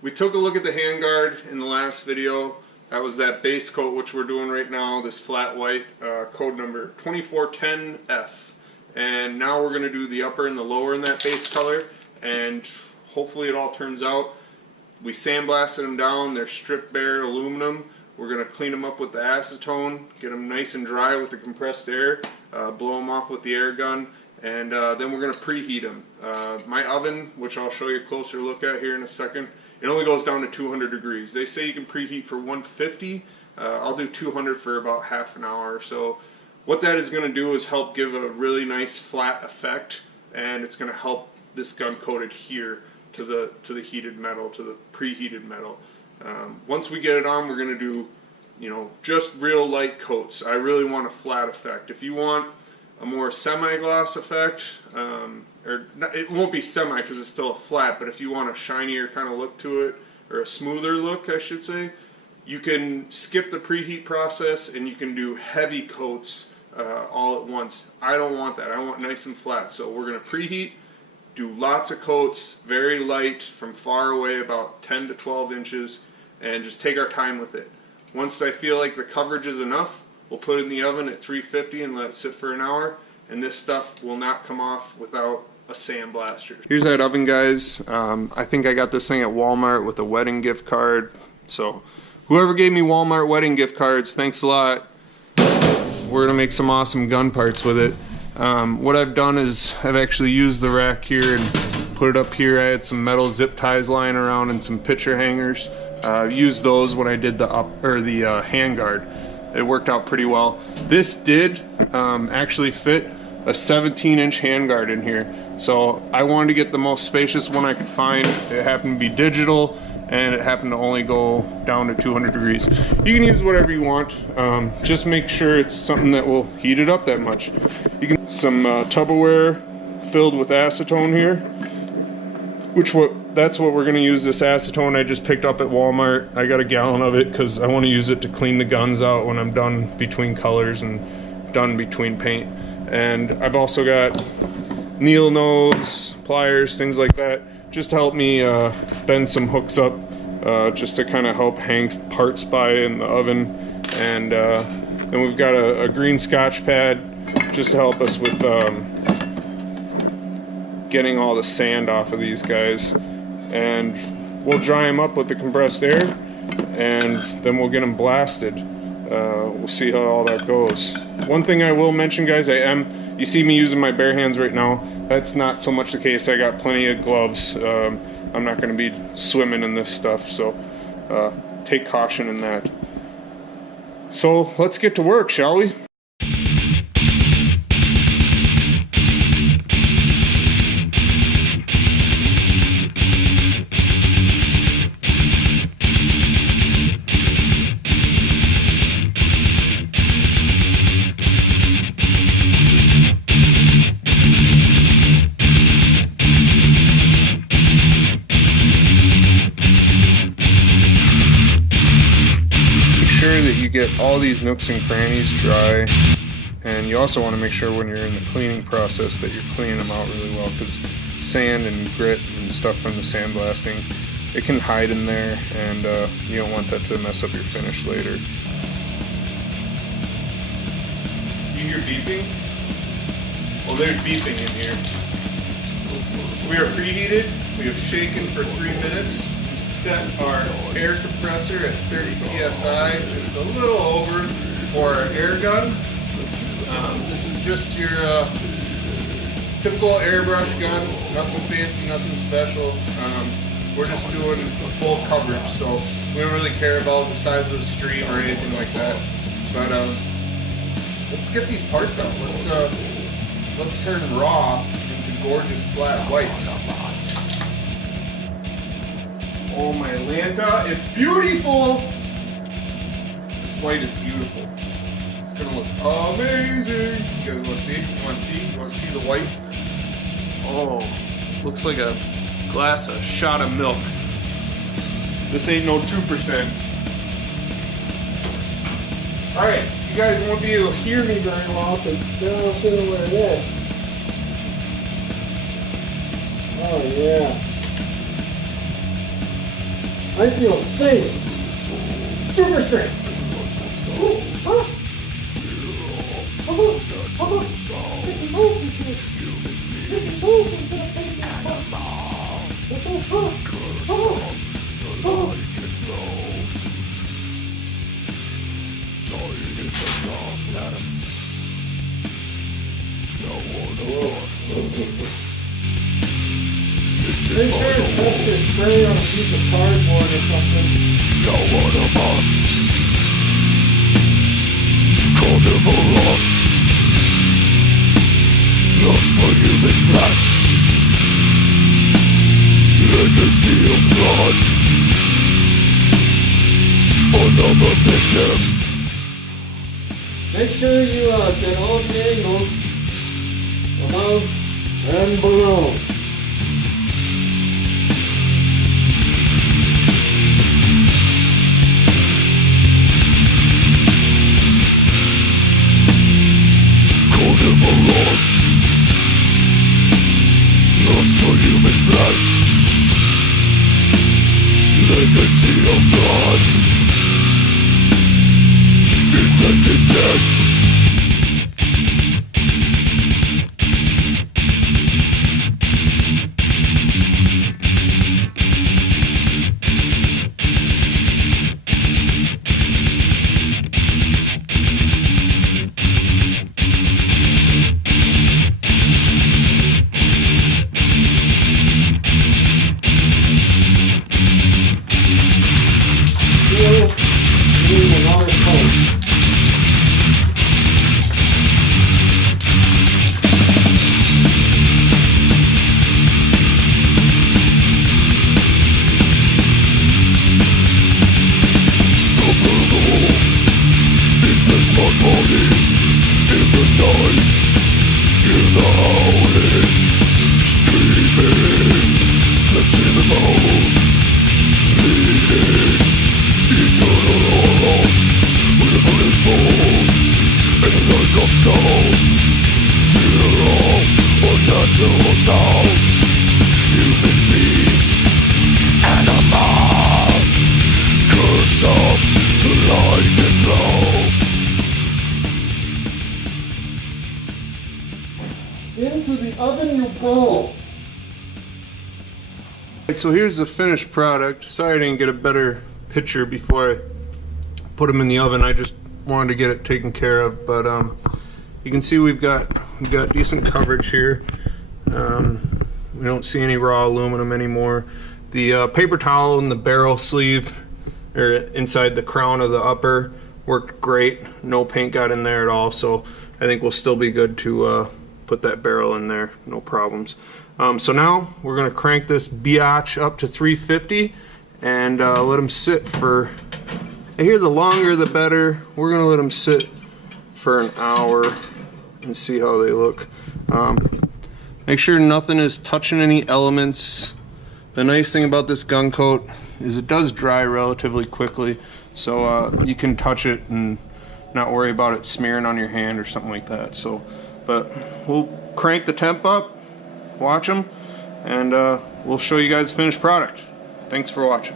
We took a look at the handguard in the last video. That was that base coat, which we're doing right now, this flat white, code number 2410F. And now we're going to do the upper and the lower in that base color, and hopefully it all turns out. We sandblasted them down, they're stripped bare aluminum. We're going to clean them up with the acetone, get them nice and dry with the compressed air, blow them off with the air gun, and then we're going to preheat them. My oven, which I'll show you a closer look at here in a second, it only goes down to 200 degrees. They say you can preheat for 150. I'll do 200 for about half an hour or so. What that is going to do is help give a really nice flat effect, and it's going to help this gun coat adhere to the heated metal, to the preheated metal. Once we get it on, we're going to do, you know, just real light coats. I really want a flat effect. If you want a more semi-gloss effect, or not, it won't be semi because it's still a flat, but if you want a shinier kind of look to it, or a smoother look I should say, you can skip the preheat process and you can do heavy coats all at once. I don't want that. I want nice and flat. So we're going to preheat, do lots of coats, very light from far away, about 10 to 12 inches, and just take our time with it. Once I feel like the coverage is enough, we'll put it in the oven at 350 and let it sit for an hour, and this stuff will not come off without a sandblaster. Here's that oven, guys. I think I got this thing at Walmart with a wedding gift card. So whoever gave me Walmart wedding gift cards, thanks a lot. We're gonna make some awesome gun parts with it. What I've done is I've actually used the rack here and put it up here. I had some metal zip ties lying around and some picture hangers. Used those when I did the handguard. It worked out pretty well. This did actually fit a 17-inch handguard in here, so I wanted to get the most spacious one I could find. It happened to be digital, and it happened to only go down to 200 degrees. You can use whatever you want. Just make sure it's something that will heat it up that much. You can some Tupperware filled with acetone here, that's what we're going to use. This acetone I just picked up at Walmart. I got a gallon of it because I want to use it to clean the guns out when I'm done between colors and done between paint. And I've also got needle nose, pliers, things like that, just to help me bend some hooks up, just to kind of help hang parts by in the oven. And then we've got a green Scotch pad just to help us with getting all the sand off of these guys. And we'll dry them up with the compressed air, and then we'll get them blasted. We'll see how all that goes. One thing I will mention, guys, you see me using my bare hands right now. That's not so much the case. I got plenty of gloves. I'm not going to be swimming in this stuff, so take caution in that. So let's get to work, shall we? That you get all these nooks and crannies dry, and you also want to make sure when you're in the cleaning process that you're cleaning them out really well, because sand and grit and stuff from the sandblasting, it can hide in there, and you don't want that to mess up your finish later. You hear beeping? Well, there's beeping in here. We are preheated. We have shaken for 3 minutes. Set our air compressor at 30 psi, just a little over for our air gun. This is just your typical airbrush gun, nothing fancy, nothing special. We're just doing full coverage, so we don't really care about the size of the stream or anything like that. But let's get these parts out. Let's turn raw into gorgeous flat white. Oh my Lanta, it's beautiful! This white is beautiful. It's gonna look amazing. You guys wanna see? You wanna see the white? Oh, looks like a shot of milk. This ain't no 2%. Alright, you guys won't be able to hear me very well because they're all sitting where it is. Oh yeah. I feel safe. Super strength. Make sure to touch your spray on a piece of cardboard or something. No one of us carnivorous, lost for human flesh, legacy of blood, another victim. Make sure you get all the angles above and below. Carnivorous, lost for human flesh, legacy of blood, infected dead. Into the oven you go. So here's the finished product. Sorry I didn't get a better picture before I put them in the oven. I just wanted to get it taken care of. But you can see we've got decent coverage here. We don't see any raw aluminum anymore. The paper towel and the barrel sleeve, or inside the crown of the upper, worked great. No paint got in there at all. So I think we'll still be good to put that barrel in there, no problems. So now we're gonna crank this biatch up to 350 and let them sit for, I hear the longer the better. We're gonna let them sit for an hour and see how they look. Make sure nothing is touching any elements. The nice thing about this Gunkote is it does dry relatively quickly, so you can touch it and not worry about it smearing on your hand or something like that. So, but we'll crank the temp up, watch them, and we'll show you guys the finished product. Thanks for watching.